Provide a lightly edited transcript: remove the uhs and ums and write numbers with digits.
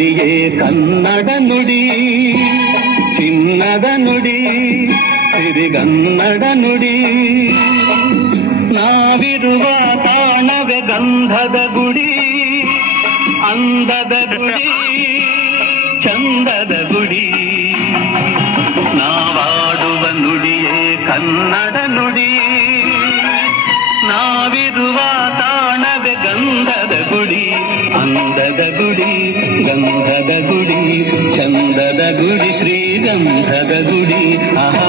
ನುಡಿಯೇ ಕನ್ನಡ ನುಡಿ, ಚಿನ್ನದ ನುಡಿ, ಸಿರಿಗನ್ನಡ ನುಡಿ. ನಾವಿರುವ ತಾಣವೇ ಗಂಧದ ಗುಡಿ, ಅಂದದ ಗುಡಿ, ಚಂದದ ಗುಡಿ. ನಾವಾಡುವ ನುಡಿಯೇ ಕನ್ನಡ ನುಡಿ, ನಾವಿರುವ ತಾಣವೇ ಗಂಧದ ಗುಡಿ, ಅಂದದ ಗುಡಿ, ಗಂಧದ ಗುಡಿ, ಚಂದದ ಗುಡಿ, ಶ್ರೀಗಂಧದ ಗುಡಿ. ಆಹಾ